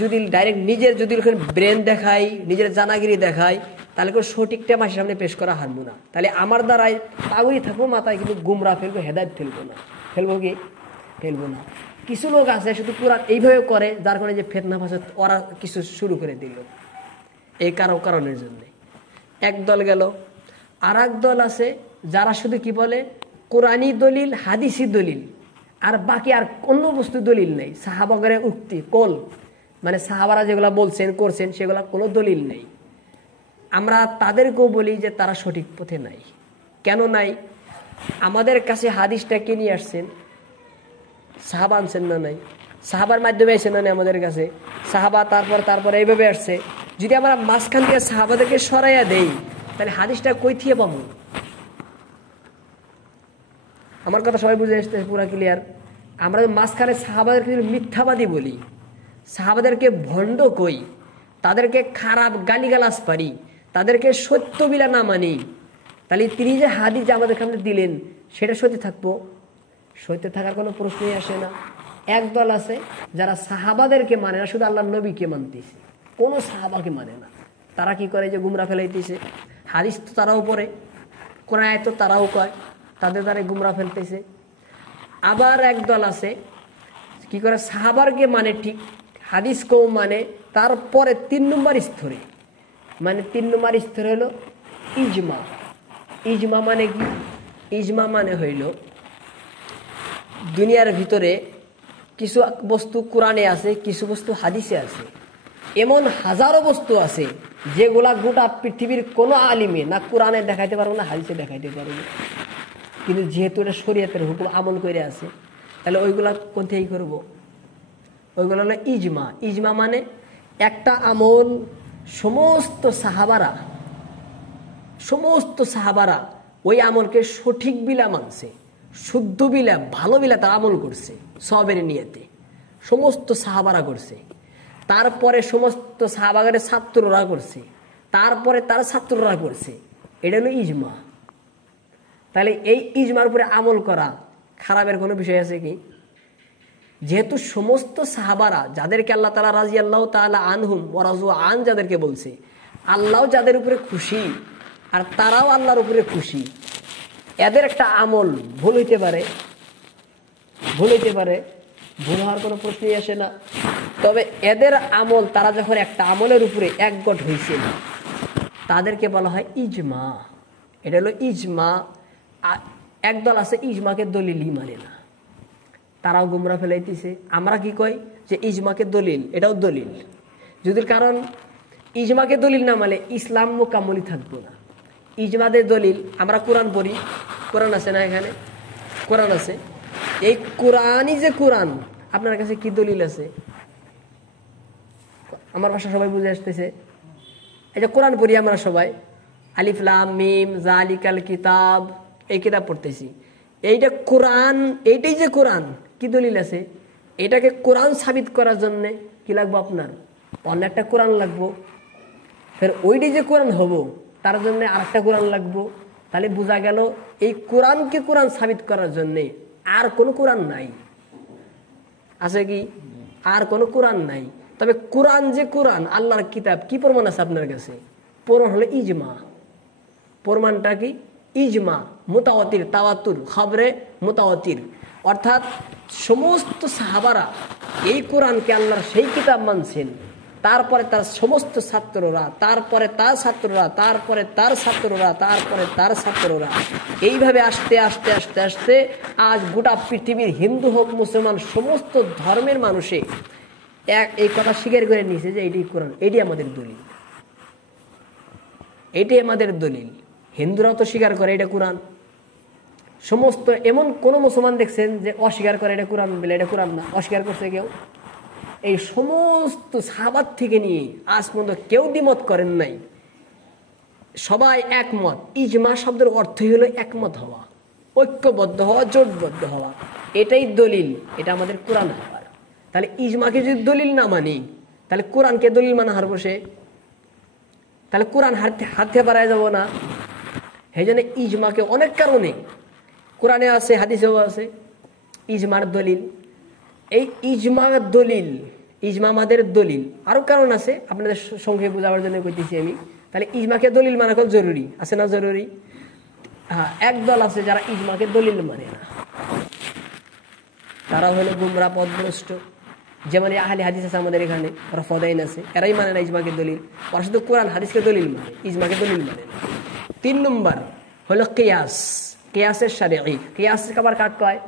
যদি ডাইরেক্ট নিজের যদি ব্রেন দেখাই, নিজের জানাগিরি দেখাই, তাহলে কেউ সঠিকটা মাসের সামনে পেশ করা হারবো না। তাহলে আমার দ্বারাই পাগড়ি থাকবো মাথায়, কিন্তু গুমরা ফেলবো, হেদায়ত ফেলবো না। ফেলবো কি? ফেলবো না। কিছু লোক আছে শুধু কোরআন এইভাবে করে, যার কারণে যে ফেতনা ফাসাদ ওরা কিছু শুরু করে দিল এই কারণের জন্য। এক দল গেল। আর এক দল আছে যারা শুধু কি বলে কোরআনী দলিল, হাদিসি দলিল, আর বাকি আর অন্য বস্তু দলিল নেই। সাহাবাগের উক্তি কল, মানে সাহাবারা যেগুলা বলছেন করছেন সেগুলা কোনো দলিল নেই। আমরা তাদেরকেও বলি যে তারা সঠিক পথে নাই। কেন নাই? আমাদের কাছে হাদিসটা কে নিয়ে আসছেন? সাহাবা আনছেন না? নাই? সাহাবার মাধ্যমে আসছেন না? আমাদের কাছে সাহাবা, তারপর এইভাবে আসছে। যদি আমরা মাঝখান থেকে সাহাবাদেরকে সরাইয়া দেই, তাহলে হাদিসটা কই থেকে পাবো? আমার কথা সবাই বুঝে আসতে পুরা ক্লিয়ার? আমরা মাঝখানে সাহাবাদেরকে মিথ্যাবাদী বলি, সাহাবাদেরকে ভণ্ড কই, তাদেরকে খারাপ গালিগালাজ পারি, তাদেরকে সত্য বিলা না মানি, তাহলে তিনি যে হাদিস আমাদের সামনে দিলেন সেটা সত্যি থাকবো? সত্যি থাকার কোনো প্রশ্নই আসে না। একদল আছে যারা সাহাবাদেরকে মানে না, শুধু আল্লাহর নবীকে মানতেছে, কোনো সাহাবাকে মানে না। তারা কি করে? যে গুমরা ফেলাইতেছে। হাদিস তো তারাও পড়ে, কোরআন আয়াত তো তারাও কয়, তাদের দ্বারা গুমরা ফেলতেছে। আবার একদল আছে কি করে? সাহাবারকে মানে ঠিক, হাদিসকেও মানে, তারপরে 3 নম্বর স্তরে, মানে 3 নম্বর স্তরে হলো ইজমা। ইজমা মানে কি? ইজমা মানে হইল দুনিয়ার ভিতরে কিছু বস্তু কোরআনে আছে, কিছু বস্তু হাদিসে আছে। এমন হাজারো বস্তু আছে যেগুলা গোটা পৃথিবীর কোনো আলিমে না কোরআনে দেখাইতে পারবো না হাদিসে দেখাইতে পারবো, কিন্তু যেহেতু এটা শরীয়তের হুকুম আমল করে আছে, তাহলে ওইগুলা কোন থেকেই করবো? ওইগুলো হলো ইজমা। ইজমা মানে একটা আমল সমস্ত সাহাবারা ওই আমলকে সঠিক বিলা মানছে, শুদ্ধ বিলা, ভালো বিলা তার আমল করছে, সবের নিয়তে সমস্ত সাহাবারা করছে। তারপরে সমস্ত সাহাবাগের ছাত্ররা করছে, তারপরে তার ছাত্ররা করছে। এটা হলো ইজমা। তাহলে এই ইজমার উপরে আমল করা খারাপের কোনো বিষয় আছে কি? যেহেতু সমস্ত সাহাবারা, যাদেরকে আল্লাহ তাআলা রাদিয়াল্লাহু তাআলা আনহুম ওয়া রাযু আন যাদেরকে বলছে, আল্লাহ যাদের উপরে খুশি আর তারাও আল্লাহর উপরে খুশি, এদের একটা আমল ভুল হইতে পারে, ভুল হওয়ার কোনো প্রশ্নই আসে না। তবে এদের আমল, তারা যখন একটা আমলের উপরে একগট হয়েছে, তাদেরকে বলা হয় ইজমা। এটা হলো ইজমা। একদল আছে ইজমাকে দলিলই মানে না, তারাও গুমরা ফেলাইতেছে। আমরা কি কই? যে ইজমাকে দলিল, এটাও দলিল। যদি কারণ ইজমাকে দলিল না মানে ইসলাম মোকাম্মলি থাকবো না। ইজমাদের দলিল আমরা কোরআন পড়ি, কোরআন আছে না? এখানে কোরআন আছে। এই কোরআনই যে কোরআন, আপনার কাছে কি দলিল আছে? আমার ভাষা সবাই বুঝে আসতেছে। এই যে কোরআন পড়ি আমরা সবাই, আলিফ লাম মিম যালিকাল কিতাব, এই কিতাব পড়তেছি। এইটা কোরআন, এইটাই যে কোরআন, কি দলিল আছে? এটাকে কোরআন সাবিত করার জন্য কি লাগবো? আপনার অন্য একটা কোরআন লাগবো। ফের ওইটাই যে কোরআন হবো তার জন্য আরেকটা কোরআন লাগবো। তাহলে বোঝা গেল এই কোরআনকে কোরআন সাবিত করার জন্যে আর কোনো কোরআন নাই। আছে কি? আর কোনো কোরআন নাই। তবে কোরআন যে কোরআন, আল্লাহর কিতাব, কি প্রমাণ আছে আপনার কাছে? প্রমাণ হলো ইজমা। প্রমাণটা কি? ইজমা, মুতাওয়াতির, তাওয়াতুর, খবরে মুতাওয়াতির। অর্থাৎ সমস্ত সাহাবারা এই কোরআনকে আল্লাহর সেই কিতাব মানছেন, তারপরে তার সমস্ত ছাত্ররা, তারপরে তার ছাত্ররা, তারপরে তার ছাত্ররা, তারপরে তার ছাত্ররা, এইভাবে আস্তে আস্তে আস্তে আস্তে আজ গোটা পৃথিবীর হিন্দু হোক মুসলমান সমস্ত ধর্মের মানুষে এই কথা স্বীকার করে নিয়েছে যে এইটি কোরআন, এটি আমাদের দলিল, এটি আমাদের দলিল। হিন্দুরাও তো স্বীকার করে এটা কোরআন, সমস্ত এমন কোন মুসলমান দেখছেন যে অস্বীকার করে এটা কোরআন বলে এটা কোরআন না? অস্বীকার করছে কেউ? এই সমস্ত সাহাবাত থেকে নিয়ে আজ পর্যন্ত কেউ দ্বিমত করেন নাই, সবাই একমত। ইজমা শব্দের অর্থই হলো একমত হওয়া, ঐক্যবদ্ধ হওয়া, জোটবদ্ধ হওয়া। এটাই দলিল, এটা আমাদের কোরআন হওয়ার। তাহলে ইজমাকে যদি দলিল না মানি, তাহলে কোরআনকে দলিল মানা হার বসে, তাহলে কোরআন হাতে পারায় যাব না। সেই জন্য ইজমাকে অনেক কারণে, কোরআনে আছে, হাদিসেও আছে ইজমার দলিল। এই ইজমার দলিল, ইজমা আমাদের দলিল। আরো কারণ আছে, আপনাদের সঙ্গে বোঝাবার জন্য কইতেছি আমি। তাহলে ইজমাকে দলিল মানা খুব জরুরি, আছে না জরুরি? হ্যাঁ, একদল আছে যারা ইজমাকে দলিল মানে না, তারা হলো গুমরা, পথভ্রষ্ট। যেমন আহলে হাদিস আছে আমাদের এখানে, ওরা ফদাইন আছে, এরাই মানে না ইজমাকে দলিল। ওরা শুধু কোরআন হাদিসকে দলিল মানে, ইজমাকে দলিল মানে না। 3 নম্বর হলো কিয়াস, কিয়াসের শারঈ। কিয়াস আবার কাট কয়?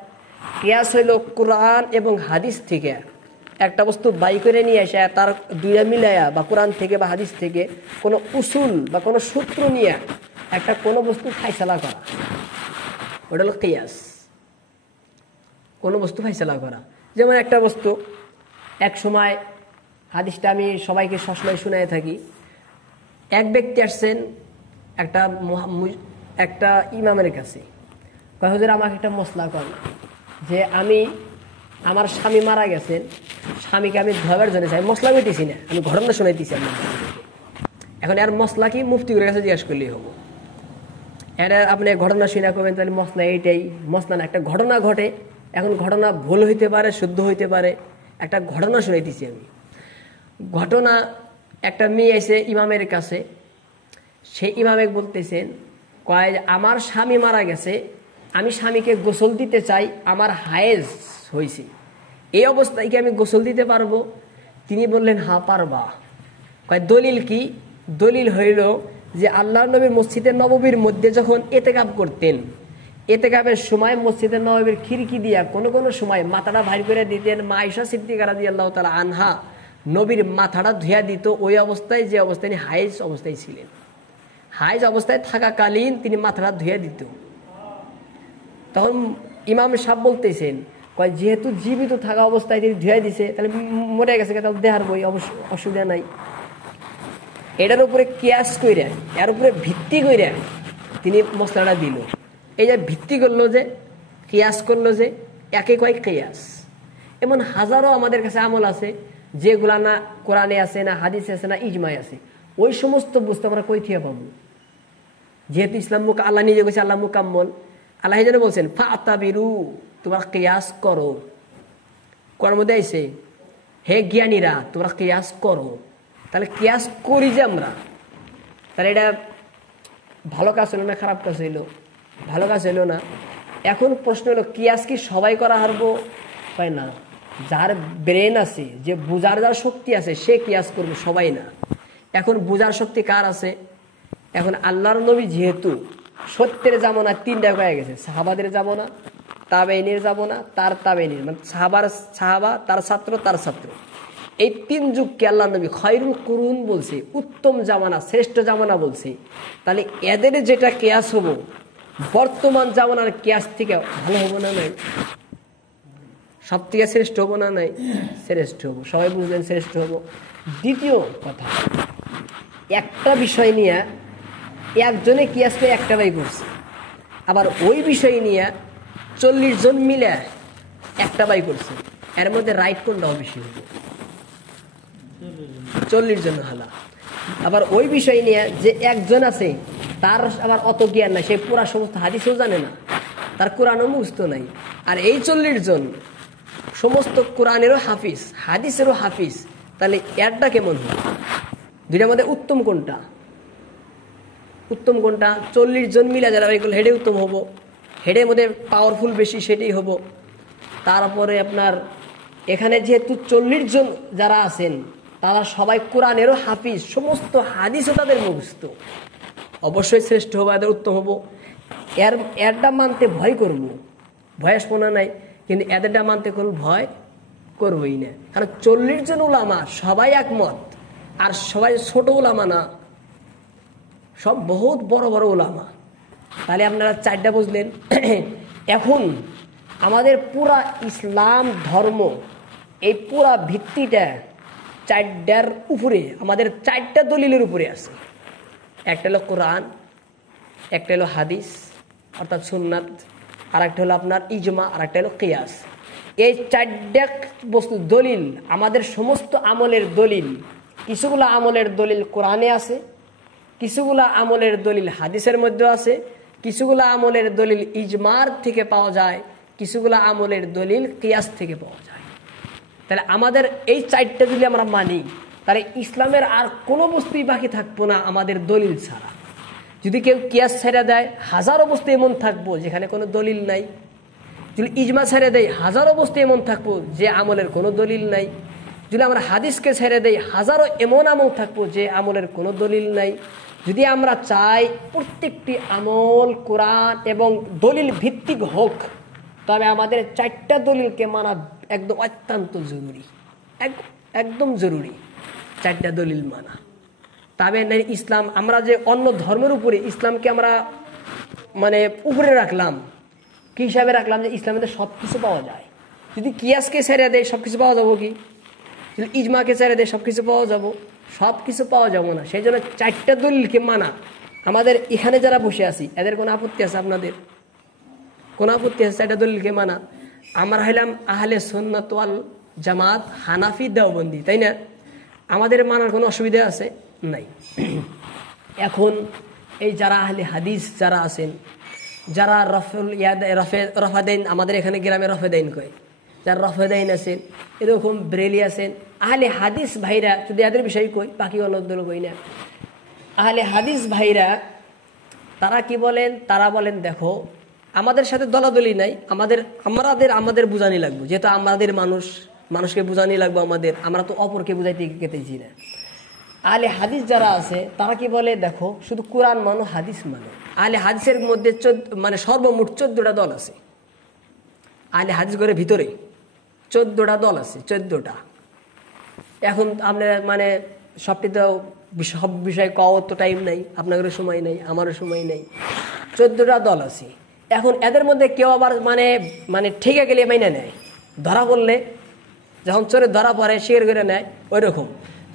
কিয়াস হইল কোরআন এবং হাদিস থেকে একটা বস্তু বাই করে নিয়ে আসে, তার দুইটা মিলাইয়া বা কোরআন থেকে বা হাদিস থেকে কোনো উসুল বা কোনো সূত্র নিয়ে একটা কোনো বস্তু ফাইসালা করা, ওটা হলো কিয়াস। কোনো বস্তু ফাইসালা করা, যেমন একটা বস্তু এক সময়, হাদিসটা আমি সবাইকে সবসময় শুনাই থাকি। এক ব্যক্তি আসছেন একটা ইমামের কাছে, কয় হুজুর আমাকে একটা মশলা কর, যে আমি আমার স্বামী মারা গেছেন, স্বামীকে আমি ধোয়াবার জন্য চাই, মশলা বেটেছি না, আমি ঘটনা শোনাইতেছি আপনার। এখন আর মশলা কি মুফতির কাছে জিজ্ঞাসা করলেই হবো। এটা আপনি ঘটনা শুনে করবেন, তাহলে মশলা এইটাই, মশলা না, একটা ঘটনা ঘটে। এখন ঘটনা ভুল হইতে পারে, শুদ্ধ হইতে পারে, একটা ঘটনা শুনাইতেছি আমি। ঘটনা, একটা মেয়ে এসে ইমামের কাছে, সেই ইমামে বলতেছেন, কয় আমার স্বামী মারা গেছে, আমি স্বামীকে গোসল দিতে চাই, আমার হায়েজ হয়েছে, এই অবস্থায় কি আমি গোসল দিতে পারবো? তিনি বললেন হ্যাঁ পারবা। কয় দলিল কি? দলিল হইল যে আল্লাহর নবী মসজিদে নববীর মধ্যে যখন এতেকাব করতেন, এতেকাবের সময় মসজিদে নববীর খিড়কি দিয়া কোনো কোনো সময় মাথাটা ভার করে দিতেন। মা আয়েশা সিদ্দিকা রাদিয়াল্লাহু তাআলা আনহা নবীর মাথাটা ধুয়া দিত ওই অবস্থায়, যে অবস্থায় তিনি হায়েজ অবস্থায় ছিলেন। হায়েজ অবস্থায় থাকাকালীন তিনি মাথাটা ধুয়া দিত। তখন ইমাম সাহেব বলতেছেন, কয় যেহেতু জীবিত থাকা অবস্থায় তিনি ধুয়া দিছে, তাহলে মরে গেছে, তাহলে দেহার বই অসুবিধা নাই। এটার উপরে কিয়াস কইরা, এর উপরে ভিত্তি কইরা তিনি মশলাটা দিল। এই যে ভিত্তি করলো, যে কিয়াস করলো, যে একে কয় কিয়াস। এমন হাজারো আমাদের কাছে আমল আছে যেগুলা না কোরআনে আছে, না হাদিসে আছে, না ইজমায় আছে। ওই সমস্ত বস্তু আমরা কই থেকে পাবো? যেহেতু ইসলাম আল্লাহ নিজে কইছে আল্লাহ মুকাম্মল, আল্লাহ যেন বলছেন ফাতাবিরু, তোমরা কিয়াস করো। কোরআনের মধ্যে আইছে হে জ্ঞানীরা তোমরা কিয়াস করো। তাহলে কিয়াস করি যে আমরা, তাহলে এটা ভালো কাজ হলো না খারাপ কাজ হইলো? ভালো কাজ হইলো না। এখন প্রশ্ন হলো, কিয়াস কি সবাই করা হারবো? হয় না। যার ব্রেন আছে, যে বুঝার যার শক্তি আছে, সে কিয়াস করবে, সবাই না। এখন বুঝার শক্তি কার আছে? এখন আল্লাহর নবী যেহেতু সত্যের জামানা 3টা হয়ে গেছে, সাহাবাদের জামানা, তাবেইনের জামানা, তার তাবেইনের, মানে সাহাবা, তার ছাত্র, তার ছাত্র, এই 3 যুগকে আল্লাহ নবী খায়রুল কুরুন বলছে, উত্তম জামানা, শ্রেষ্ঠ জামানা বলছে। তাহলে এদের যেটা কিয়াস হবো বর্তমান জামানার কিয়াস থেকে ভালো হবো না? নাই? সব থেকে শ্রেষ্ঠ হবো না? নাই, শ্রেষ্ঠ হবো। সবাই বুঝলেন শ্রেষ্ঠ হবো। দ্বিতীয় কথা, একটা বিষয় নিয়ে একজনে কিয়াস করে একটা বাই করছে, আবার ওই বিষয় নিয়ে 40 জন মিলে একটা বাই করছে। এর মধ্যে রাইট কোনটা বেশি হবো? 40 জন হালা। আবার ওই বিষয় নিয়ে যে একজন আছে, তার আবার অত জ্ঞান নাই, সে পুরা সমস্ত হাদিসও জানে না, তার কোরআনও মুখস্থ নাই। আর এই 40 জন সমস্ত কোরআনেরও হাফিজ, হাদিসেরও হাফিজ। তাহলে এরটা কেমন হবে? দুইটার মধ্যে উত্তম কোনটা? উত্তম কোনটা? 40 জন মিলে যারা এগুলো হেডে উত্তম হবো, হেডের মধ্যে পাওয়ারফুল বেশি, সেটাই হবো। তারপরে আপনার এখানে যেহেতু 40 জন যারা আছেন, তারা সবাই কোরআনেরও হাফিজ, সমস্ত হাদিসও তাদের মুখস্থ, অবশ্যই শ্রেষ্ঠ হবো, এদের উত্তম হবো। এরটা মানতে ভয় করবো, ভয়াসপনা নাই, কিন্তু এদেরটা মানতে কোনো ভয় করবোই না। কারণ 40 জন উলামা সবাই একমত, আর সবাই ছোট উলামা না, সব বহুত বড় বড় উলামা। তাহলে আপনারা 4টা বুঝলেন। এখন আমাদের পুরা ইসলাম ধর্ম এই পুরা ভিত্তিটা 4টার উপরে, আমাদের 4টা দলিলের উপরে আছে। একটা হলো কোরআন, একটা হলো হাদিস অর্থাৎ সুন্নাত, আর একটা হলো আপনার ইজমা, আর একটা হলো কিয়াস। এই 4টা বস্তু দলিল, আমাদের সমস্ত আমলের দলিল। কিছুগুলো আমলের দলিল কোরআনে আছে, কিছুগুলো আমলের দলিল হাদিসের মধ্যে আছে, কিছুগুলো আমলের দলিল ইজমার থেকে পাওয়া যায়, কিছুগুলো আমলের দলিল কিয়াস থেকে পাওয়া যায়। তাহলে আমাদের এই 4টা যদি আমরা মানি, তাহলে ইসলামের আর কোনো বস্তুই বাকি থাকবো না আমাদের দলিল ছাড়া। যদি কেউ কিয়াস ছেড়ে দেয়, হাজারো বস্তু এমন থাকবো যেখানে কোনো দলিল নাই। যদি ইজমা ছেড়ে দেয়, হাজারো বস্তু এমন থাকবো যে আমলের কোনো দলিল নাই। যদি আমরা হাদিসকে ছেড়ে দেই, হাজারো এমন আমল থাকবো যে আমলের কোনো দলিল নাই। যদি আমরা চাই প্রত্যেকটি আমল কোরআন এবং দলিল ভিত্তিক হোক, তবে আমাদের 4টা দলিলকে মানা একদম অত্যন্ত জরুরি, একদম জরুরি 4টা দলিল মানা। তবে ইসলাম, আমরা যে অন্য ধর্মের উপরে ইসলামকে আমরা মানে উপরে রাখলাম, কি হিসাবে রাখলাম যে ইসলামের সব কিছু পাওয়া যায়। যদি কিয়াসকে ছেড়ে দেয় সব কিছু পাওয়া যাবো কি? যদি ইজমাকে ছেড়ে দেয় সব কিছু পাওয়া যাবো? সব কিছু পাওয়া যাবো না। সেই জন্য 4টা দলিলকে মানা আমাদের এখানে যারা বসে আছি এদের কোনো আপত্তি আছে? আপনাদের কোনো আপত্তি আছে 4টা দলিলকে মানা? আমরা হইলাম আহলে সুন্নাত ওয়াল জামাত, হানাফি, দেওবন্দি, তাই না? আমাদের মানার কোনো অসুবিধা আছে? নাই। এখন এই যারা আহলে হাদিস যারা আছেন, যারা রফাদাইন, আমাদের এখানে গ্রামে রফাদাইন কয়, যারা রফাদাইন আছেন, এরকম ব্রেলি আছেন, আহলে হাদিস ভাইরা, যদি এদের বিষয় কই, বাকি অন্যদের কই না। আহলে হাদিস ভাইরা তারা কি বলেন? তারা বলেন দেখো, আমাদের সাথে দলাদলি নাই, আমাদের বুঝানি লাগবে, যেহেতু আমাদের মানুষকে বুঝানি লাগবে, আমরা তো অপরকে বুঝাইতে গেতেছি না। আহলে হাদিস যারা আছে তারা কি বলে? দেখো, শুধু কোরআন মানো, হাদিস মানো। আহলে হাদিসের মধ্যে মানে সর্বমোট 14টা দল আছে। আহলে হাদিস ঘরের ভিতরে 14টা দল আছে, 14টা। এখন আপনার মানে সব বিষয় কওয়ার তো টাইম নাই, আপনাদেরও সময় নেই, আমারও সময় নেই। 14টা দল আছে। এখন এদের মধ্যে কেউ আবার মানে ঠেকে গেলে মাইনে নেয়, ধরা পড়লে যখন চোরে ধরা পড়ে স্বীকার করে নেয়। ওই রকম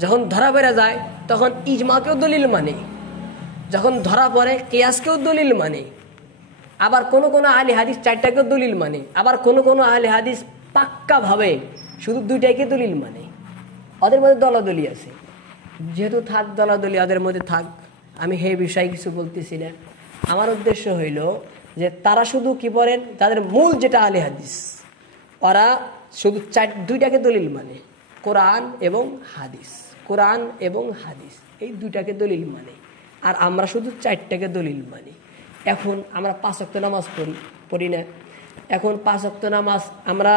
যখন ধরা পড়ে যায় তখন ইজমাকেও দলিল মানে, যখন ধরা পড়ে কিয়াসকেও দলিল মানে। আবার কোনো আহলে হাদিস 4টাকেও দলিল মানে, আবার কোনো আহলে হাদিস পাক্কা ভাবে শুধু 2টাকে দলিল মানে। ওদের মধ্যে দলাদলি আছে, যেহেতু থাক দলাদলি, ওদের মধ্যে থাক, আমি সেই বিষয়ে কিছু বলতেছি না। আমার উদ্দেশ্য হইল যে তারা শুধু কি বলেন, তাদের মূল যেটা আহলে হাদিস, ওরা শুধু 2টাকে দলিল মানে, কোরআন এবং হাদিস, কোরআন এবং হাদিস, এই 2টাকে দলিল মানে। আর আমরা শুধু 4টাকে দলিল মানি। এখন আমরা 5 ওয়াক্ত নামাজ পড়ি না। এখন 5 ওয়াক্ত নামাজ আমরা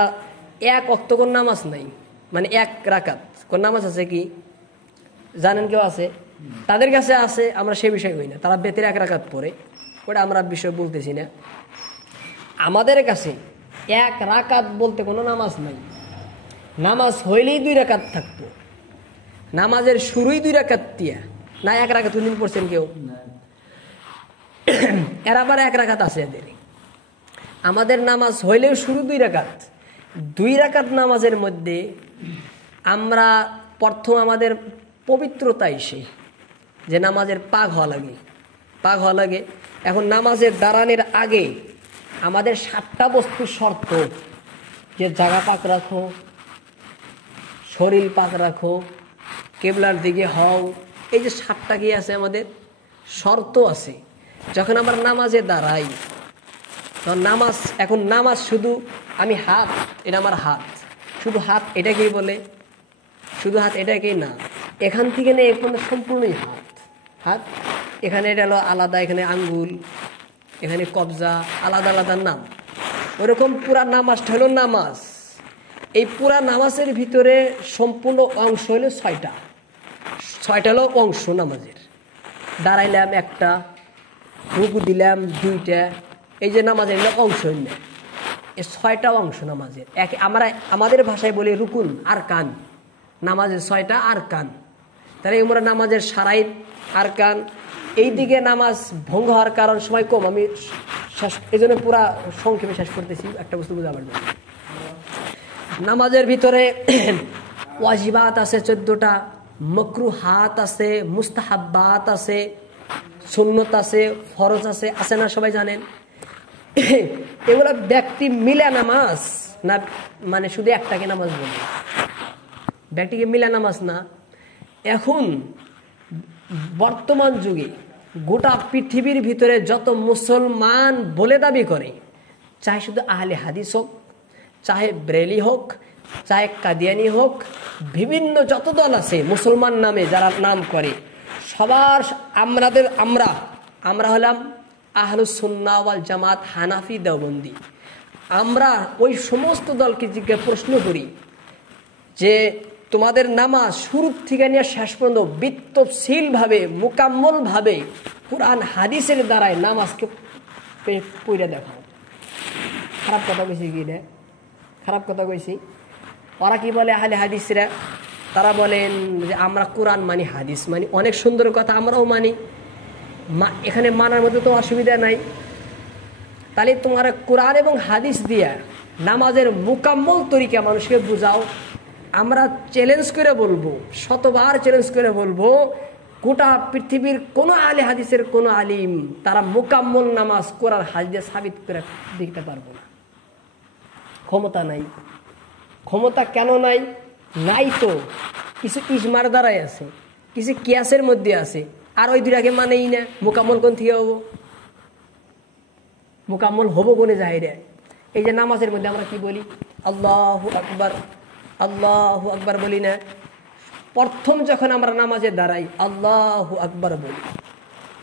1 ওয়াক্ত কোন নামাজ নাই, মানে 1 রাকাত কোন নামাজ আছে কি জানেন? কেউ আছে? তাদের কাছে আছে, আমরা সে বিষয় হই না। তারা বেতের 1 রাকাত পড়ে, ওটা আমরা বিষয় বলতেছি না। আমাদের কাছে 1 রাকাত বলতে কোনো নামাজ নাই। নামাজ হইলেই 2 রাকাত থাকতো। নামাজের শুরুই 2 রাকাত দিয়া না, 1 রাকাত কোনদিন পড়ছেন কেউ? এর আবার 1 রাকাত আছে এদের। আমাদের নামাজ হইলেও শুরু 2 রাকাত। 2 রাকাত নামাজের মধ্যে আমরা প্রথম আমাদের পবিত্রতা এসে যে নামাজের পাক হওয়া লাগে। এখন নামাজের দাঁড়ানোর আগে আমাদের 7টা বস্তুর শর্ত, যে জায়গা পাক রাখো, শরীর পাক রাখো, কেবলার দিকে হও, এই যে 7টা কি আছে আমাদের শর্ত আছে। যখন আমরা নামাজে দাঁড়াই তখন নামাজ শুধু আমি হাত, এটা আমার হাত, শুধু হাত এটাকেই বলে, শুধু হাত এটাকেই না, এখান থেকে নেই এখন সম্পূর্ণই হাত। এখানে এটা হলো আলাদা, এখানে আঙ্গুল, এখানে কবজা, আলাদা আলাদা নাম। ওরকম পুরা নামাজটা হলো নামাজ। এই পুরা নামাজের ভিতরে সম্পূর্ণ অংশ হলো 6টা হলো অংশ নামাজের। দাঁড়াইলাম 1টা, রুকু দিলাম 2টা, এই যে নামাজের অংশ হইল, এই 6টা অংশ নামাজের। আমরা আমাদের ভাষায় বলি রুকুন আর কান, নামাজের 6টা আর কান। তাহলে আমরা নামাজের সারাইত আর কান, এই দিকে নামাজ ভঙ্গ হওয়ার কারণ সময় কম, আমি এই জন্য পুরা সংক্ষেপে শেষ করতেছি একটা বস্তু বুঝাবার জন্য। নামাজের ভিতরে ওয়াজিবাত আছে 14টা, মাকরুহাত আছে, মুস্তাহাব্বাত আছে, সুন্নত আছে, ফরজ আছে, আছে না সবাই জানেন? এগুলো ব্যক্তি মিলে নামাজ না, মানে শুধু একটাকে নামাজ বলে ব্যক্তিকে মিলে নামাজ না। এখন বর্তমান যুগে গোটা পৃথিবীর ভিতরে যত মুসলমান বলে দাবি করে, চাহে শুধু আহলে হাদিস হোক, চাহে ব্রেলি হোক, চাহে কাদিয়ানি হোক, বিভিন্ন যত দল আছে মুসলমান নামে যারা নাম করে, সবার আমরা হলাম আহলুস সুন্নাহ ওয়াল জামাত, হানাফি, দেওবন্দি। আমরা ওই সমস্ত দলকে জিজ্ঞাসা প্রশ্ন করি যে তোমাদের নামাজ শুরু থেকে নিয়ে শেষ পর্যন্ত বিত্তশীলভাবে মোকাম্মলভাবে কুরআন হাদিসের দ্বারাই নামাজকে পড়ে দেখাও। খারাপ কথা কইছি কি রে? খারাপ কথা কইছি? ওরা কি বলে আহলে হাদিসরা? তারা বলেন যে আমরা কোরআন মানি, হাদিস মানি। অনেক সুন্দর কথা, আমরাও মানি, এখানে মানার মধ্যে তো অসুবিধা নাই। তাহলে তোমার কোরআন এবং হাদিস দিয়া নামাজের মোকাম্মল তরিকা মানুষকে বুঝাও। আমরা চ্যালেঞ্জ করে বলবো, শতবার চ্যালেঞ্জ করে বলবো, গোটা পৃথিবীর কোনো আলে হাদিসের কোনো আলিম তারা মোকাম্মল নামাজ কোরআন হাদিসে সাবিত করে দিতে পারবো না। ক্ষমতা নাই। ক্ষমতা কেন নাই? নাই তো কিছু ইজমার দ্বারাই আছে, কিছু কিয়াসের মধ্যে আছে, আর ওই দুটাকে মানেই না। মোকাম্মল কোন থেকে হবো? মোকাম্মল হবো কোনে জাহিরে? এই যে নামাজের মধ্যে আমরা কি বলি? আল্লাহু আকবার, আল্লাহু আকবার বলি না? প্রথম যখন আমরা নামাজে দাঁড়াই আল্লাহু আকবার বলি,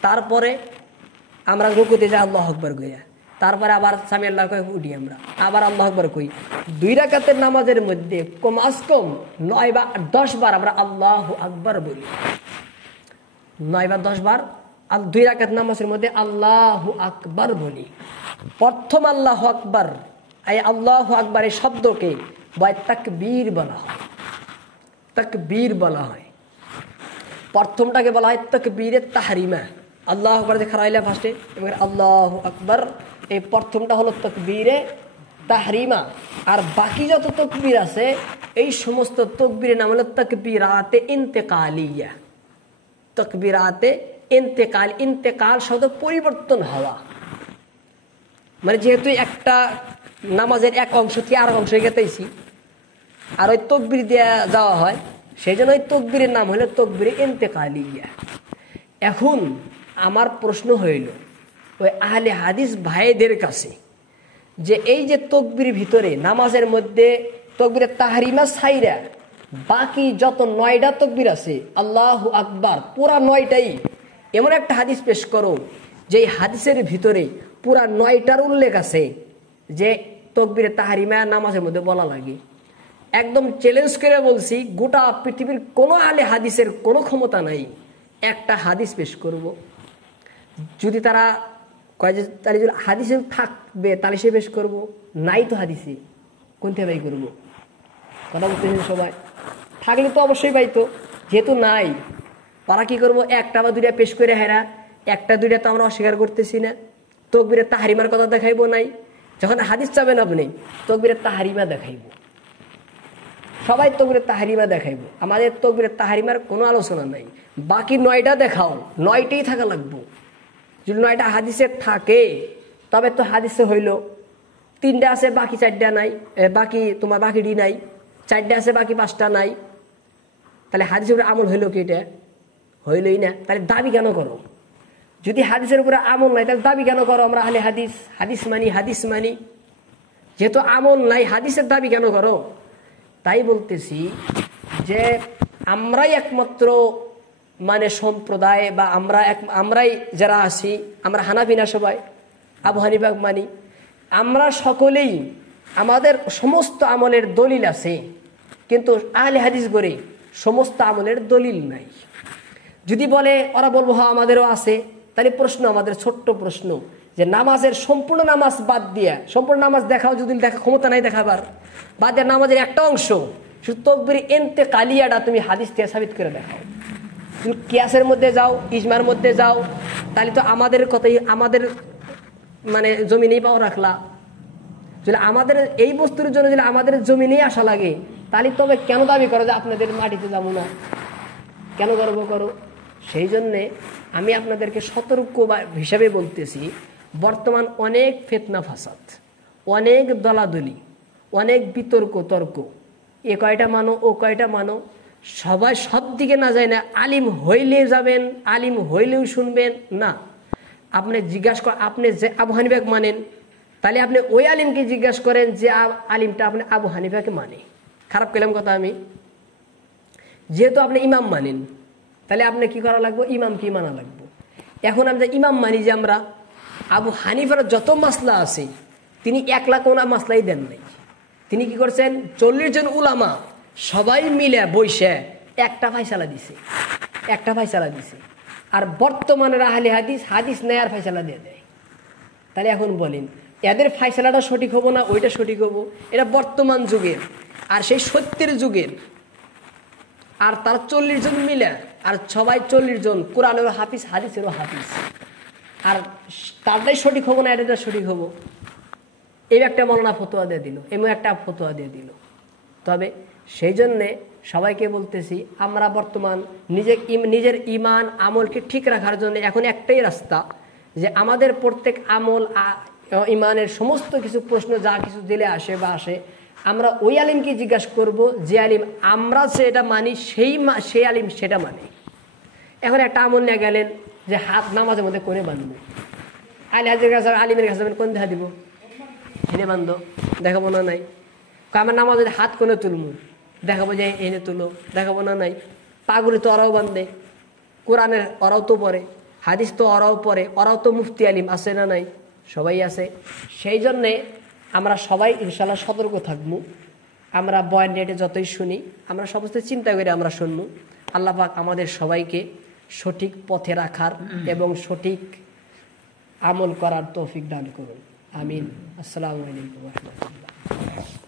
তারপরে আমরা রুকুতে যাই আল্লাহু আকবার কইয়া, তারপরে আবার সামি আল্লাহ কই উঠি, আমরা আবার আল্লাহু আকবার কই। 2 রাকাতের নামাজের মধ্যে কম 9 বা 10 বার আমরা আল্লাহু আকবার বলি। 9 বা 10 বার 2 রাকাত নামাজের মধ্যে আল্লাহু আকবার বলি। প্রথম আল্লাহু আকবার, এই আল্লাহু আকবার এই শব্দকে তাকবীর বলা হয়। তাকবীর বলা হয়। প্রথমটাকে বলা হয় তাকবীরে তাহরিমা। আল্লাহু আকবার যে খারাইলা ফার্স্টে, এবং আল্লাহু আকবার, এই প্রথমটা হলো তাকবীরে তাহরিমা। আর বাকি যত তাকবীর আছে এই সমস্ত তাকবীরের নাম হলো তাকবীরাতে ইন্তেকালিয়া। তাকবীরাতে ইন্তেকাল, ইন্তেকাল শব্দ পরিবর্তন হওয়া, মানে যেহেতু একটা নামাজের এক অংশ থেকে আর অংশে গেতেছি আর ওই তাকবীর দেওয়া যাওয়া হয়, সেই জন্য ওই তাকবীরের নাম হলো তাকবীরে ইন্তেকালিয়া। এখন আমার প্রশ্ন হইল ওই আহলে হাদিস ভাইদের কাছে যে এই যে তাকবীর ভিতরে নামাজের মধ্যে তাকবীরে তাহরিমা ছাইরা বাকি যত 9টা তাকবীর আছে আল্লাহু আকবার পুরা 9টাই, এমন একটা হাদিস পেশ করো যে হাদিসের ভিতরে পুরা 9টার উল্লেখ আছে যে তাকবীরে তাহরিমা নামাজের মধ্যে বলা লাগে। একদম চ্যালেঞ্জ করে বলছি, গোটা পৃথিবীর কোনো আলে হাদিসের কোনো ক্ষমতা নাই একটা হাদিস পেশ করব। যদি তারা কয় যে তাহলে যদি হাদিসে থাকবে তাহলে সে পেশ করবো, নাই তো হাদিসে, কোন থেকে বাই করবো? কথা বলতেছেন সবাই? থাকলে তো অবশ্যই পাইতো, যেহেতু নাই তারা কি করবো? 1টা বা 2টা পেশ করে হেরা, 1টা 2টা তো আমরা অস্বীকার করতেছি না। তাকবীরে তাহরিমার কথা দেখাইবো নাই, যখন হাদিস চাবেন আপনি তাকবীরে তাহরিমা দেখাইব, সবাই তাকবীরে তাহরিমা দেখাইব। আমাদের তাকবীরে তাহরিমার কোনো আলোচনা নাই। বাকি 9টা দেখাও, 9টাই থাকা লাগবো। যদি 9টা হাদিসে থাকে তবে তো হাদিসে হইল 3টা আছে বাকি 4টা নাই, বাকি তোমার বাকিটি নাই, 4টা আছে বাকি 5টা নাই, তাহলে হাদিসের উপরে আমল হইল কি? এটা হইলই না। তাহলে দাবি কেন করো? যদি হাদিসের উপরে আমল নাই তাহলে দাবি কেন করো? আমরা আহলে হাদিস, হাদিস মানি, হাদিস মানি, যেহেতু আমল নাই হাদিসের দাবি কেন করো? তাই বলতেছি যে আমরাই একমাত্র মানে সম্প্রদায় বা আমরাই যারা আছি, আমরা হানাফি না সবাই, আবু হানিফা মানি, আমরা সকলেই আমাদের সমস্ত আমলের দলিল আছে, কিন্তু আহলে হাদিস করে সমস্ত আমলের দলিল নাই। যদি বলে ওরা বলবো হ্যাঁ আমাদেরও আছে, তাহলে প্রশ্ন আমাদের ছোট্ট প্রশ্ন যে নামাজের সম্পূর্ণ নামাজ বাদ দিয়া, সম্পূর্ণ নামাজ দেখাও যদি দেখা ক্ষমতা নাই দেখাবার, বাদ দিয়া নামাজের একটা অংশ শুধু তাকবীরে ইন্তেকালিয়াটা তুমি হাদিস দিয়ে সাবিত করে দেখাও। তুমি কিয়াসের মধ্যে যাও, ইজমার মধ্যে যাও, তাহলে তো আমাদের কথাই আমাদের মানে জমিনেই পাও রাখলা। যদি আমাদের এই বস্তুর জন্য যদি আমাদের জমিনেই আসা লাগে, তাহলে তবে কেন দাবি করো যে আপনাদের মাটিতে যাবো না, কেন গর্ব করো? সেই জন্যে আমি আপনাদেরকে সতর্ক হিসাবে বলতেছি, বর্তমান অনেক ফিতনা ফাসাদ, অনেক দলাদলি, অনেক বিতর্ক তর্ক, এ কয়টা মানো ও কয়টা মানো, সবাই সব দিকে না যায় না। আলিম হইলে যাবেন, আলিম হইলেও শুনবেন না। আপনি জিজ্ঞাসা করেন, আপনি যে আবু হানিফাকে মানেন, তাহলে আপনি ওই আলিমকে জিজ্ঞাসা করেন যে আলিমটা আপনি আবু হানিফাকে মানে। খারাপ পেলাম কথা আমি? যেহেতু আপনি ইমাম মানেন, তাহলে আপনি কি করা লাগবে? ইমাম কি মানা লাগবে। এখন আমরা ইমাম মানি যে আমরা আবু হানিফার যত মাসলা আছে তিনি 1 লাখ ওনা মাসলাই দেন নাই। তিনি কি করছেন? 40 জন উলামা সবাই মিলে বইসে একটা ফাইসালা দিছে, একটা ফাইসালা দিছে। আর বর্তমানের আহলে হাদিস হাদিস নেয়ার ফাইসালা দিয়ে দেয়। তাহলে এখন বলেন এদের ফাইসালাটা সঠিক হবো না ওইটা সঠিক হবো? এটা বর্তমান যুগের আর সেই সত্যের যুগের। আর তার 40 জন মিলে, আর সবাই 40 জন কোরআনেরও হাফিজ হাদিসেরও হাফিজ, আর তারটাই সঠিক হবো না এটা সঠিক হবো? এই একটা মৌলানা ফতোয়া দিয়ে দিল, এমন একটা ফতোয়া দিয়ে দিল। তবে সেই জন্যে সবাইকে বলতেছি, আমরা বর্তমান নিজের ইমান আমলকে ঠিক রাখার জন্য এখন একটাই রাস্তা, যে আমাদের প্রত্যেক আমল ইমানের সমস্ত কিছু প্রশ্ন যা কিছু দিলে আসে বা আসে, আমরা ওই আলিমকে জিজ্ঞাসা করব যে আলিম আমরা সেটা মানি, সেই আলিম সেটা মানি। এখন একটা আমল নিয়ে গেলেন যে হাত নামাজের মধ্যে করে বাঁধবো, আলিমের কাছে কোন দেখা দিব? এনে বান্ধব দেখাবো না নাই? আমার নামাজ হাত কোনে তুলবো, দেখাবো যে এনে তুলো, দেখাবো না নাই? পাগুড়ি তো ওরাও বান্ধে, কোরআনের ওরাও তো পড়ে, হাদিস তো ওরাও পড়ে, ওরাও তো মুফতি আলিম আছে না নাই? সবাই আছে। সেই জন্যে আমরা সবাই ইনশাল্লাহ সতর্ক থাকবো। আমরা বয়ান রেটে যতই শুনি, আমরা সমস্ত চিন্তা করে আমরা শুনবো। আল্লাহ পাক আমাদের সবাইকে সঠিক পথে রাখার এবং সঠিক আমল করার তৌফিক দান করুন। আমিন। আসসালামু আলাইকুম ওয়া রাহমাতুল্লাহ।